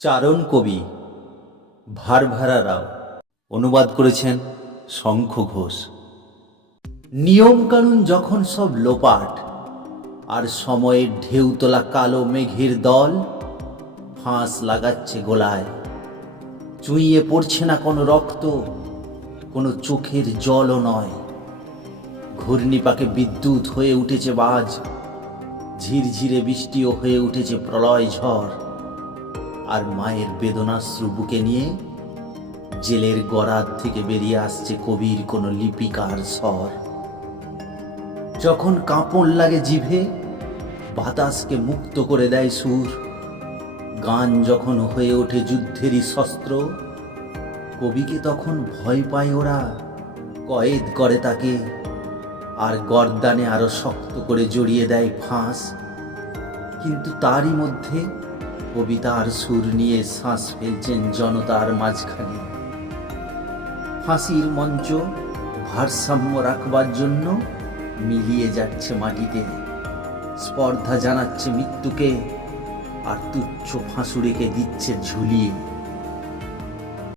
চারণ কবি ভারভারা রাও। অনুবাদ করেছেন শঙ্খ ঘোষ। নিয়মকানুন যখন সব লোপাট, আর সময়ের ঢেউ তোলা কালো মেঘের দল, ফাঁস লাগাচ্ছে গোলায়। চুইয়ে পড়ছে না কোনো রক্ত, কোনো চোখের জলও নয়। ঘূর্ণিপাকে বিদ্যুৎ হয়ে উঠেছে বাজ, ঝিরঝিরে বৃষ্টিও হয়ে উঠেছে প্রলয় ঝড়। আর মায়ের বেদনাশ্রু বুকে নিয়ে জেলের গড়ার থেকে বেরিয়ে আসছে কবির কোনো লিপিকার স্বর। যখন কাঁপড় লাগে জিভে, বাতাসকে মুক্ত করে দেয় সুর। গান যখন হয়ে ওঠে যুদ্ধেরই শস্ত্র, কবিকে তখন ভয় পায় ওরা, কয়েদ করে তাকে। আর গর্দানে আরও শক্ত করে জড়িয়ে দেয় ফাঁস। কিন্তু তারই মধ্যে কবিতার সুর নিয়ে শ্বাস ফেলছেন জনতার মাঝখানে। ফাঁসির মঞ্চ ভারসাম্য রাখবার জন্য মিলিয়ে যাচ্ছে মাটিতে। স্পর্ধা জানাচ্ছে মৃত্যুকে, আর তুচ্ছ ফাঁসুড়িকে দিচ্ছে ঝুলিয়ে।